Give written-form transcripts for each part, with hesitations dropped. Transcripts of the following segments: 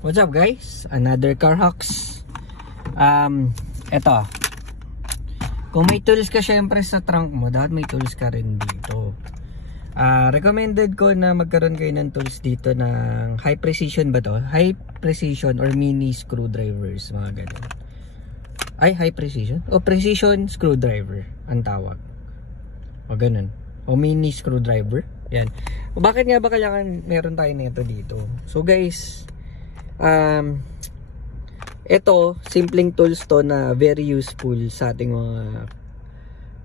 What's up guys? Another car hacks. Eto. Kung may tools ka syempre sa trunk mo, dapat may tools ka rin dito. Recommended ko na magkaroon kayo ng tools dito ng high precision ba to? High precision or mini screwdrivers, mga ganun. Ay, high precision? O precision screwdriver ang tawag. O ganun. O mini screwdriver. Yan. O bakit nga ba kailangan meron tayo nito dito? So guys, ito, simpleng tools to na very useful sa ating mga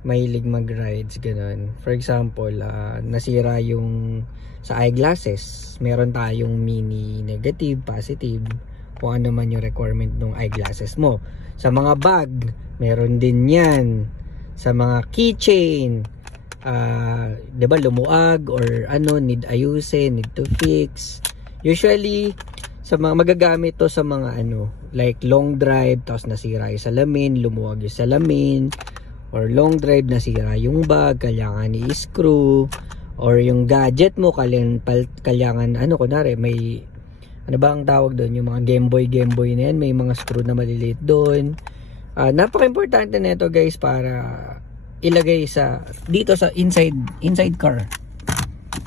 mahilig mag-rides, ganun. For example, nasira yung sa eyeglasses, meron tayong mini negative, positive, kung ano man yung requirement ng eyeglasses mo. Sa mga bag, meron din yan. Sa mga keychain, diba lumuag or ano, need ayusin, need to fix. Usually, sa mga magagamit to sa mga ano, like long drive, tapos nasira yung salamin, lumuwag yung salamin, or long drive, nasira yung bag, kailangan i-screw, or yung gadget mo, kailangan ano, kunwari, may, ano ba ang tawag doon, yung mga Game Boy na yan, may mga screw na maliliit doon. Napaka-importante na ito guys, para ilagay sa, dito sa inside car.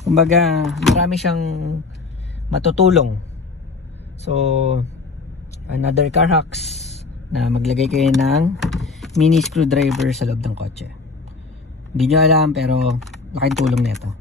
Kumbaga, marami siyang matutulong. So, another car hacks na maglagay kayo ng mini screwdriver sa loob ng kotse. Hindi nyo alam pero laking tulong nito.